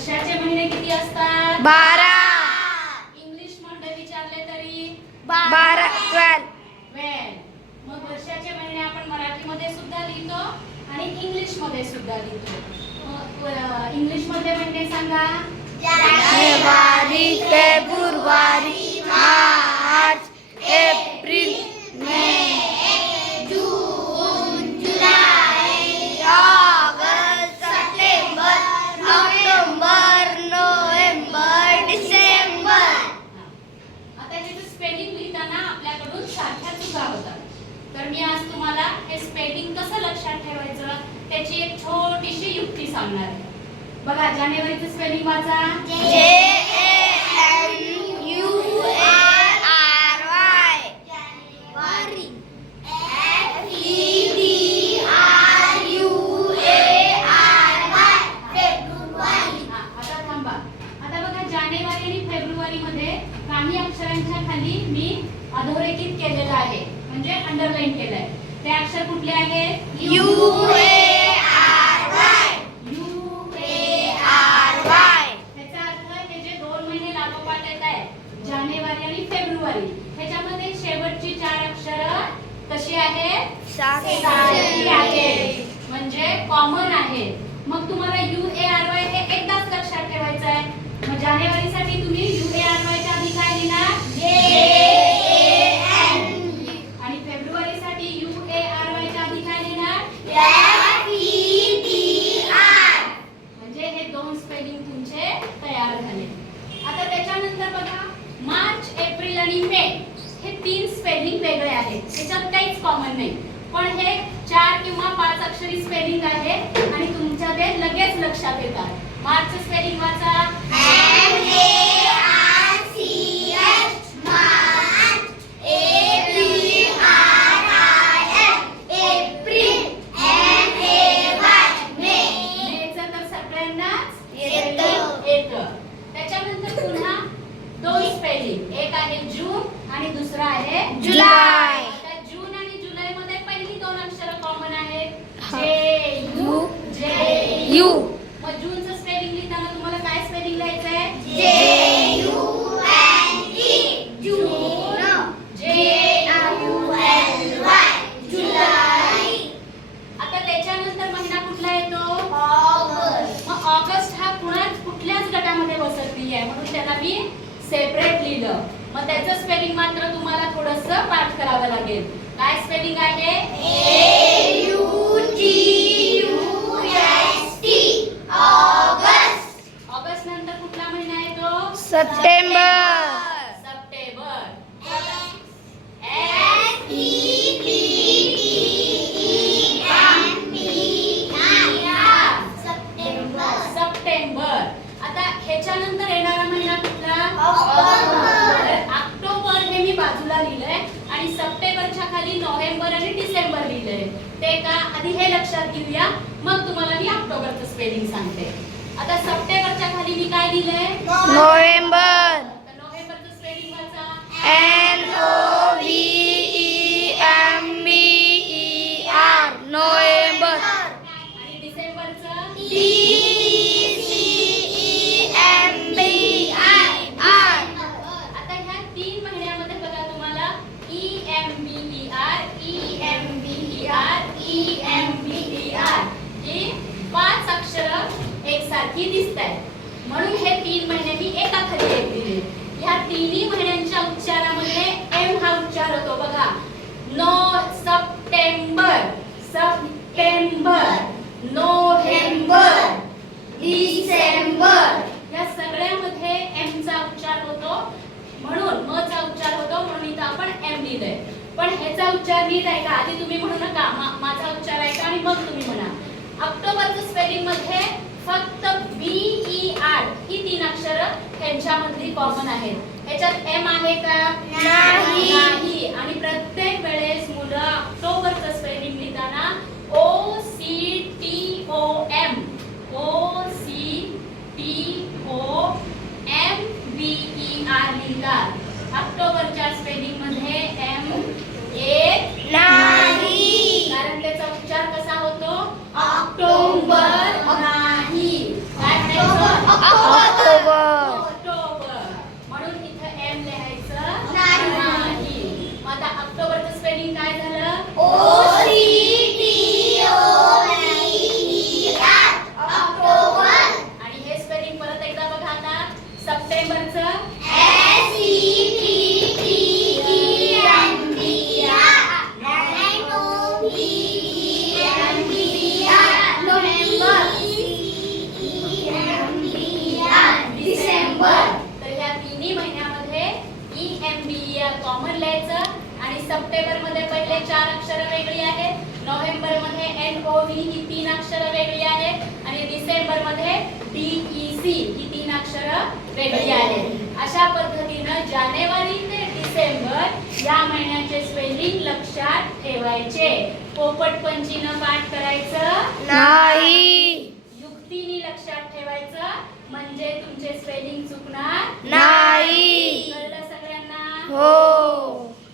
वर्षाचे महिने किती असतात? 12. इंग्लिश मध्ये विचारले तरी 12. 12. वेल. मग वर्षाचे महिने आपण मराठीमध्ये सुद्धा लिहितो आणि इंग्लिश मध्ये सुद्धा लिहितो. मग इंग्लिश मध्ये महिने सांगा. जानेवारी, फेब्रुवारी, मार्च, एप्रिल, मे, जून, जुलै, ऑगस्ट, सप्टेंबर, ऑक्टोबर, नोव्हेंबर, डिसेंबर. आता हे स्पेलिंग लिहिताना आपल्याकडून सारख्या चुका होतात. तर मी आज तुम्हाला हे स्पेलिंग कसं लक्षात ठेवायचं त्याची एक छोटीशी युक्ती सांगणार आहे. बघा, जानेवारीचं स्पेलिंग वाचा. जानेवारी. आता थांबा. आता बघा, जानेवारी आणि फेब्रुवारी मध्ये काही अक्षरांच्या खाली मी अधोरेखित केलेलं आहे, म्हणजे अंडरलाईन केलंय. ते अक्षर कुठले आहेत? त्याचा अर्थ हे जे 2 महिने लागोपाठ येत आहेत, जानेवारी आणि फेब्रुवारी, ह्याच्यामध्ये शेवटची 4 अक्षर कशी आहेत? सारखी आहेत, म्हणजे कॉमन आहे. मग तुम्हाला UARY हे एकदाच लक्षात ठेवायचं आहे. मग जानेवारीसाठी तुम्ही UARY च्या आधी काय लिहिणार? आणि फेब्रुवारीसाठी UARY च्या आधी काय लिहिणार? म्हणजे हे 2 स्पेलिंग तुमचे तयार झाले. आता त्याच्यानंतर बघा, मार्च, एप्रिल आणि मे हे 3 स्पेलिंग वेगळे आहेत. त्याच्यात काहीच कॉमन नाही, पण हे 4 किंवा 5 अक्षरी स्पेलिंग आहे आणि तुमच्या ते लगेच लक्षात येतात. मार्चचं स्पेलिंग वाचा. मेचं तर सगळ्यांनाच येतं. त्याच्यानंतर पुन्हा 2 स्पेलिंग, एक आहे जून आणि दुसरा आहे जुलै. आता जून आणि जुलै मध्ये पहिली 2 अक्षर कॉमन आहेत, यू. मग जूनचं स्पेलिंग लिहिताना तुम्हाला काय स्पेलिंग लिहायचं आहे? आता त्याच्यानंतर महिना कुठला येतो? मग ऑगस्ट हा कुठल्याच गटामध्ये बसत नाहीये, म्हणून त्याला मी सेपरेट लिहिलं. मग त्याचं स्पेलिंग मात्र तुम्हाला थोडंसं पाठ करावं लागेल. काय स्पेलिंग आहे? ऑगस्ट नंतर कुठला महिना येतो? सप्टेंबर. सप्टेंबर. सप्टेंबर. आता ह्याच्यानंतर येणारा महिना कुठला? ऑक्टोबर हे मी बाजूला लिहिलंय आणि सप्टेंबरच्या खाली नोव्हेंबर आणि डिसेंबर लिहिलंय. ते का आधी हे लक्षात घेऊया, मग तुम्हाला मी ऑक्टोबरचं स्पेलिंग सांगते. आता सप्टेंबरच्या खाली मी काय लिहिलंय? नोव्हेंबर. नोव्हेंबरचं स्पेलिंग वाचा. नोव्हेंबर. आणि डिसेंबरचं? आता ह्या 3 महिन्यामध्ये बघा, तुम्हाला EMBER ही 5 अक्षर एकसारखी दिसतायत. म्हणून हे 3 महिने मी एका खाली एक दिले. ह्या 3 महिन्यांच्या उच्चारामध्ये एम हा उच्चार होतो. बघा, सप्टेंबर, नोव्हेंबर, डिसेंबर, या सगळ्यामध्ये एम चा उच्चार होतो, म्हणून म चा उच्चार होतो, म्हणून इथं आपण एम लिहिलंय. पण ह्याचा उच्चार नीट आहे का? आधी तुम्ही म्हणू नका, माझा उच्चार आहे का आणि मग तुम्ही म्हणा. ऑक्टोबरच्या स्पेलिंग मध्ये फक्त BER ही 3 अक्षर त्यांच्यामधली कॉमन आहेत. ह्याच्यात एम आहे का? नाही. आणि प्रत्येक वेळेस मुलं ऑक्टोबरचं स्पेलिंग लिहिताना OCTOMBER लिहितात. ऑक्टोबरच्या स्पेलिंग मध्ये एम येत नाही, कारण त्याचा उच्चार कसा होतो? ऑक्टोबर नाही. काय म्हणायचं? वेगळी आहे. अशा पद्धतीनं जानेवारी ते डिसेंबर या महिन्याचे स्पेलिंग लक्षात ठेवायचे. पोपटपंचीनं पाठ करायचं नाही. युक्तीने लक्षात ठेवायचं